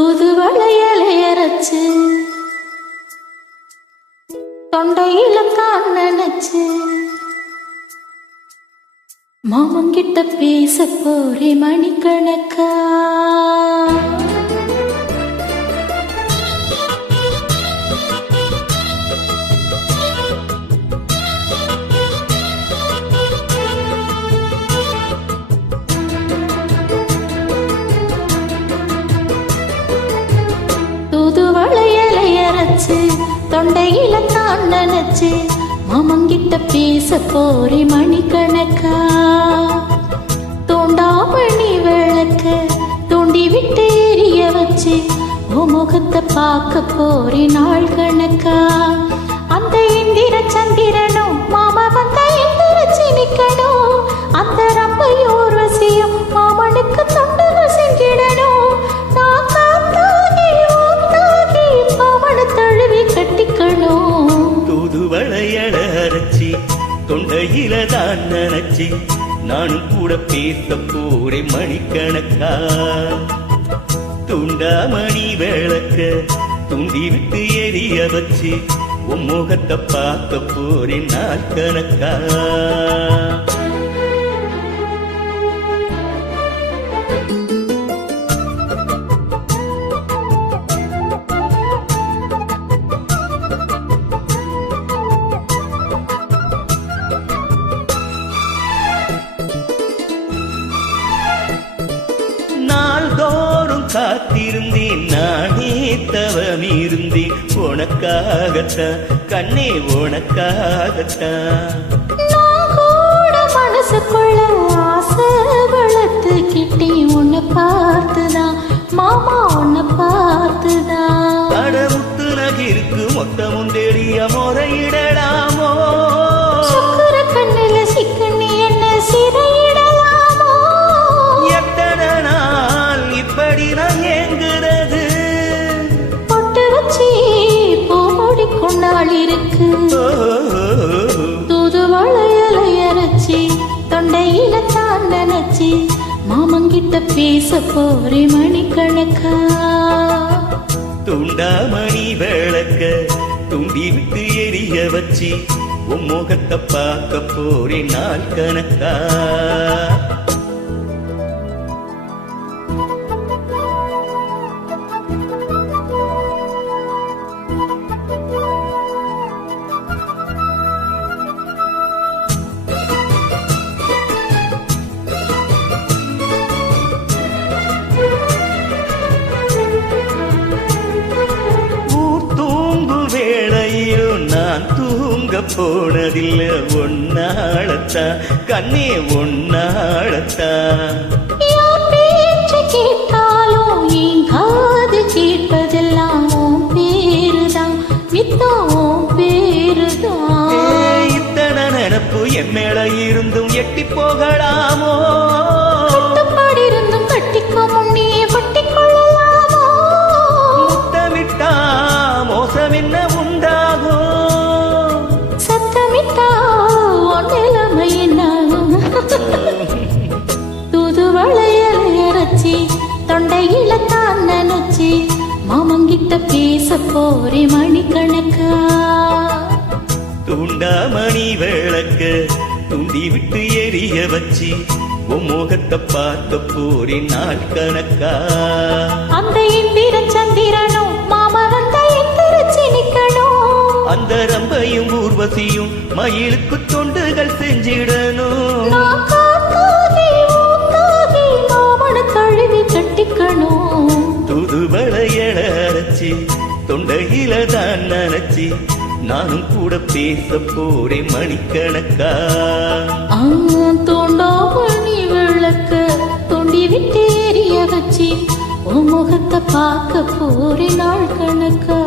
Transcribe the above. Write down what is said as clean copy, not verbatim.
தூதுவளையலை அரைச்சு தொண்டையில தான் நினைச்சு மாமங்கிட்ட பேச போறே மணிக்கணக்கா. தூதுவளையலை அரைச்சு தொண்டையில தான் நினைச்சு மாமங்கிட்ட பேச போறே மணிக்கணக்கா. தோண்டாமணி விளக்க தூண்டி விட்டு எரிய வச்சு உன் முகத்தை பார்க்க போறே நாள் கணக்கா. அந்த இந்திர சந்திரனும் மாமா வந்த எந்திரச்சி நிக்கணும். அந்த ரம்பையோர் வசியம் மாமனுக்கு தொண்டுகள் செஞ்சிடணும். நான் காத்தாகி ஊத்தாகி மாமனை தழுவி கட்டிக்கணும். தூதுவளையல அரைச்சி தொண்டையில தான் நினைச்சி நானும் கூட பேச போறேன் மணிக்கணக்கா. துண்டாமணி விளக்க துண்டி விட்டு எரிய வச்சு உன் முகத்தை பார்க்க போறேன் நாள் கணக்கா. நாள்தோறும் காத்திருந்தேன் நானே தவமிருந்தேன் உனக்காகத்தான் கண்ணே உனக்காகத்தான். மனசுக்குள்ள ஆசை வளர்த்துக்கிட்டே உன்னை பார்த்துதான் மாமா உன்னை பார்த்துதான். கடமுத்து நகிருக்கு மொத்தமும் தெரிய முறையிடலாமோ? சுக்கர கண்ணில சிக்கண்ணி என்ன சிறையிடலாமோ? எத்தனை நாள் இப்படி நான் ஏங்குறது? பொட்டு வச்சு பூ முடிக்கும் நாள் இருக்கு. தூதுவளையலை அரைச்சி தொண்டையில தான் நினைச்சி மாமங்கிட்ட பேச போறே மணிக்கணக்கா. துண்டாமணி விளக்க துண்டி விட்டு எரிய வச்சு உன் முகத்தை பார்க்க போறேன் நாள் கணக்கா. நான் தூங்க போனதில்லை ஒன்னாளத்தான் கண்ணே ஒன்னாளத்தான். கேட்டாலும் என் காது கேட்பதெல்லாம் உன் பேருதான் மித்தம் உன் பேருதான். இத்தனை நினப்பு என் மேல இருந்தும் எட்டி போகலாமோ? கட்டுப்பாடு இருந்தும் கட்டிக்கோ முன்னியே பட்டிக்கொள்ளலாமோ? முத்தமிட்டா மோசம் என்ன உண்டாகும்? சத்தமிட்டா உன் நிலைமை என்னாகும்? தூதுவளையலை அரைச்சி தொண்டையில தான் நினைச்சி மாமங்கிட்ட பேச போறே மணிக்கணக்கா. துண்டாமணி விளக்க துண்டி விட்டு எரிய வச்சு உன் முகத்தை பார்க்க போறேன் நாள் கணக்கா. அந்த இந்திர சந்திரனும் மாமா வந்த எந்திரச்சி நிக்கணும். அந்த ரம்பையும் ஊர்வசியும் மயிலுக்கு தொண்டுகள் செஞ்சிடணும். நான் காத்தாகி ஊத்தாகி மாமனை தழுவி கட்டிக்கணும். தூதுவளையல அரைச்சி தொண்டையில தான் நினைச்சி நானும் கூட பேச போறேன் மணிக்கணக்கா. தோண்டாமணி விளக்க தோண்டி விட்டு எரிய வச்சு உன் முகத்தை பார்க்க போறே நாள் கணக்கா.